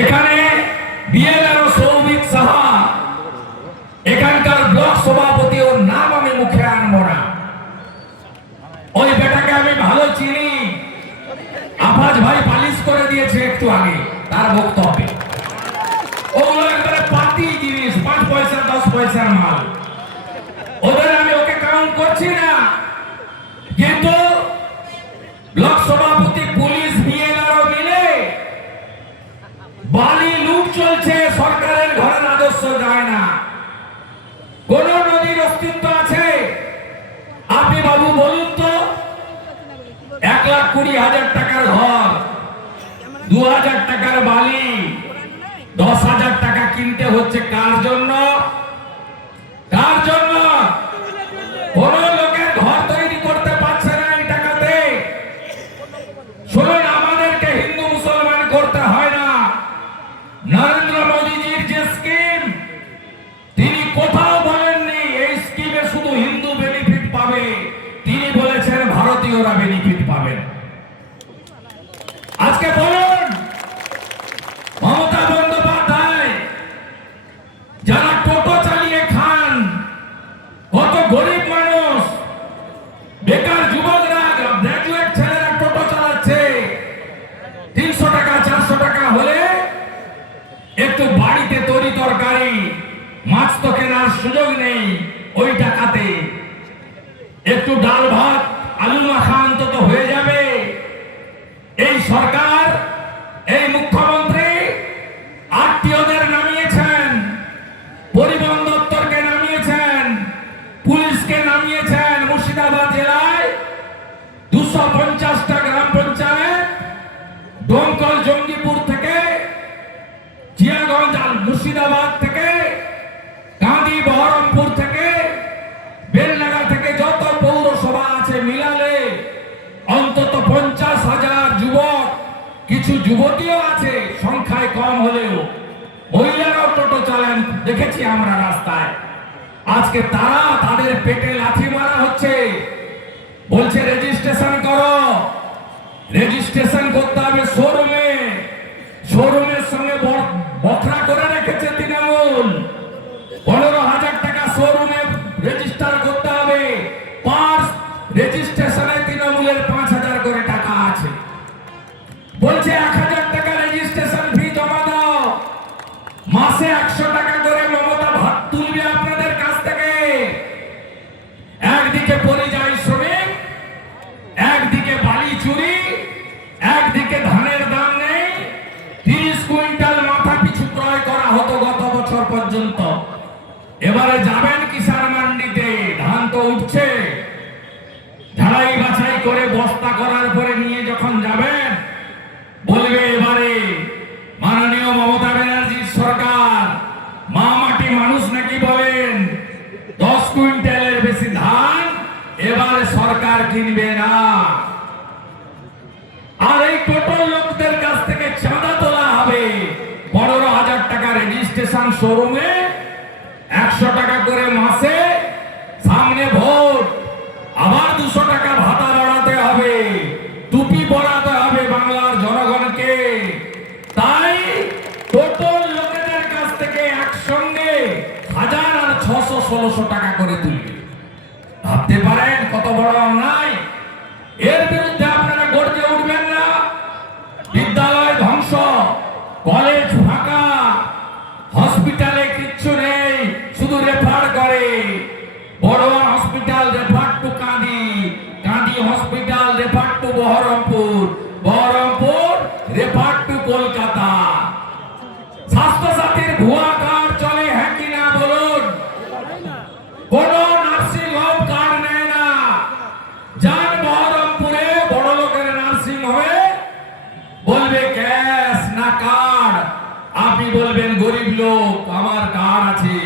এখানে বিএলআর সৌভিক সাহা, এখানকার ব্লক সভাপতি ওর নাম আমি মুখে আনব না। ওই বেটাকে আমি ভালো চিনি। আফাজ ভাই পালিশ করে দিয়েছে একটু আগে, তার বক্তব্যে। ওগুলো একবারে পাতি জিনিস, পাঁচ পয়সা, দশ পয়সার মাল। ওদের আমি ওকে কাউন্ট করছি না। কুড়ি হাজার টাকার ঘর, দু হাজার টাকার বালি, দশ হাজার টাকা কিনতে হচ্ছে কার জন্য? কার জন্য? কোন লোকের ঘর তৈরি করতে পারছে না এই টাকাতে। শুনুন, আমাদেরকে হিন্দু মুসলমান করতে হয় না। নরেন্দ্র মোদীজির যে স্কিম, তিনি কোথাও বলেননি, এই স্কিমে শুধু হিন্দু বেনিফিট পাবে। তিনি বলেছেন, ভারতীয়রা বেনিফিট পাবেন। সুযোগ নেই ওই টাকাতে। একটু ডাল ভাত, আলু মাখা অন্তত হয়ে যাবে। এই সরকার, এই মুখ্যমন্ত্রী আত্মীয়দের নামিয়েছেন, পরিবহন দপ্তরকে নামিয়েছেন, পুলিশকে নামিয়েছেন মুর্শিদাবাদ জেলায়। দুশো পঞ্চাশটা গ্রাম পঞ্চায়েত ডোমকল জঙ্গিপুর থেকে, জিয়াগঞ্জ আর মুর্শিদাবাদ যুবতীও আছে, সংখ্যায় কম হলেও। মহিলারাও টোটো চালান, দেখেছি আমরা রাস্তায়। আজকে তারা তাদের পেটে লাথি মারা হচ্ছে। বলছে, রেজিস্ট্রেশন করো। রেজিস্ট্রেশন করতে হবে শোরুমে। শোরুমের সঙ্গে বখরা করে রেখেছে তৃণমূল। পনেরো করে বস্তা করার পরে নিয়ে যখন যাবেন বলবে এবারে মাননীয় মমতা ব্যানার্জির সরকার, মা মাটি মানুষ নাকি বলেন, দশ কুইন্টালের বেশি ধান এবারে সরকার কিনবে না। আর এই টোটো লোকদের কাছ থেকে চাঁদা তোলা হবে। পনেরো হাজার টাকা রেজিস্ট্রেশন শোরুমে একশো টাকা করে মাসে ষোলোশো টাকা করে তুলবে। ভাবতে পারেন কত বড় অন্যায়? এর বিরুদ্ধে আপনারা গর্জে উঠবেন না। বিদ্যালয় ধ্বংস, কলেজ ফাঁকা, হসপিটালে কিচ্ছু নেই, শুধু রেফার করে। বড় hospital refer to Kandi Kandi hospital refer to Baharampur. Baharampur refer to Kolkata. বলবেন, গরিব লোক, আমার কার আছে।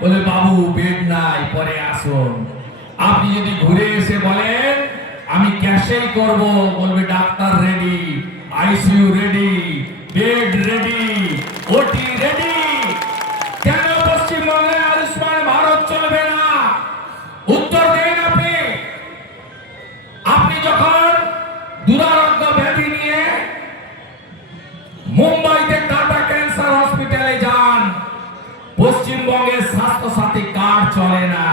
বলে, বাবু, বেড নাই, পরে আসুন। আপনি যদি ঘুরে এসে বলেন, আমি ক্যাশেই করব, বলবে, doctor ready, ICU ready, bed ready, OT ready. চলে না।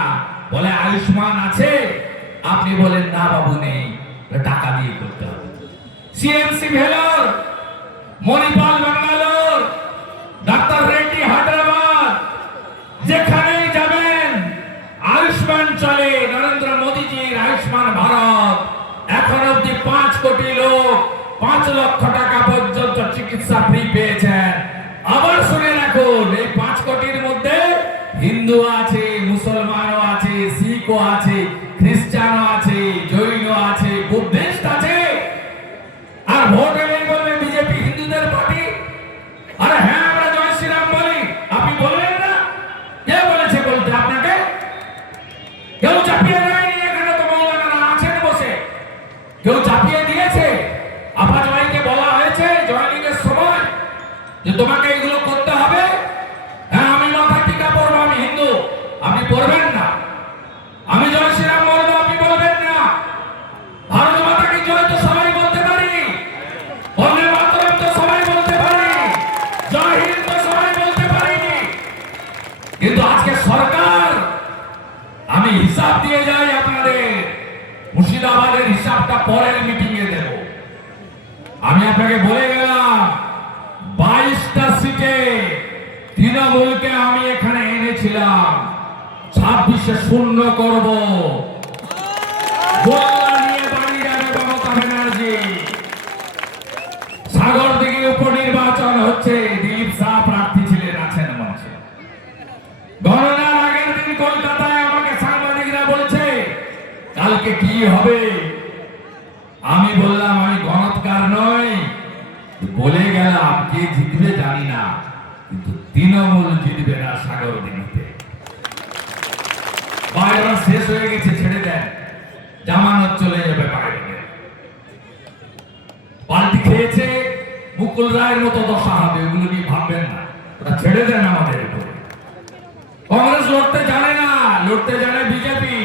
বলে, আয়ুষ্মান আছে? আপনি বলেন, না বাবু, নেই। টাকা দিয়ে করতে হবে। সিএমসি ভেলোর, মণিপাল ব্যাঙ্গালোর ডাক্তার রেড্ডি হায়দ্রাবাদ, যেখানেই যাবেন, আয়ুষ্মান চলে। নরেন্দ্র মোদীজির আয়ুষ্মান ভারত। এখন অব্দি পাঁচ কোটি লোক, পাঁচ লক্ষ টাকা পর্যন্ত চিকিৎসা ফ্রি পেয়েছেন। আবার যে তোমাকে এগুলো করতে হবে হ্যাঁ আমি মাথায় টিকা পরবো আমি হিন্দু, আপনি পড়বেন না। আমি জয় শ্রীরাম বলব, আপনি বলবেন না। ভারত মাতাকে জয় তো সবাই বলতে পারি, বন্দে মাতরম তো সবাই বলতে পারি, জয় হিন্দ তো সবাই বলতে পারি। কিন্তু আজকে সরকার, আমি হিসাব দিয়ে যাই আপনাদের, মুর্শিদাবাদের হিসাবটা পরের মিটিং এ দেব। আমি আপনাকে বলে গেলাম তৃণমূলকে আমি এখানে এনেছিলাম। ছাব্বিশে শূন্য করব। নিয়ে সাগর হচ্ছে কলকাতায় আমাকে বলছে, কালকে কি হবে আমি বললাম আমি গণৎকার নই বলে গেলাম কে জিতবে জানি না কিন্তু তৃণমূল জিতবে না সাগর দিনীতে বাইরে শেষ হয়ে গেছে, ছেড়ে দেন। জামানত চলে যাবে বাইরে। পাল্টি খেয়েছে, মুকুল রায়ের মতো দশা হবে ওগুলো নিয়ে ভাববেন না। ছেড়ে দেন আমাদের উপরে। কংগ্রেস লড়তে জানে না, লড়তে জানে বিজেপি।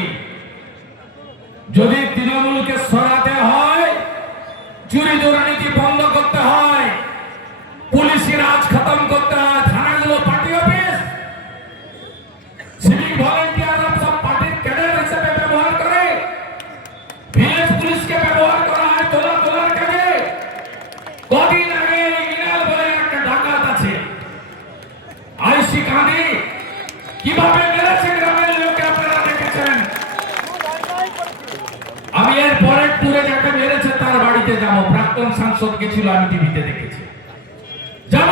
যদি তৃণমূলকে সরাতে হয়, চুরি দুর্নীতি বন্ধ করতে হয় পুলিশি রাজ খতম করতে হয় ভিলেজ পুলিশকে ব্যবহার করা হয় কদিন আগে একটা ডাকাত আছে। আইসি কাঁদি কীভাবে মেরেছে গ্রামের লোককে আপনারা দেখেছেন? আমি এর পরের টুরে যাকে মেরেছে তার বাড়িতে যাব। প্রাক্তন সাংসদ গেছিল আমি টিভিতে দেখেছি। যাব!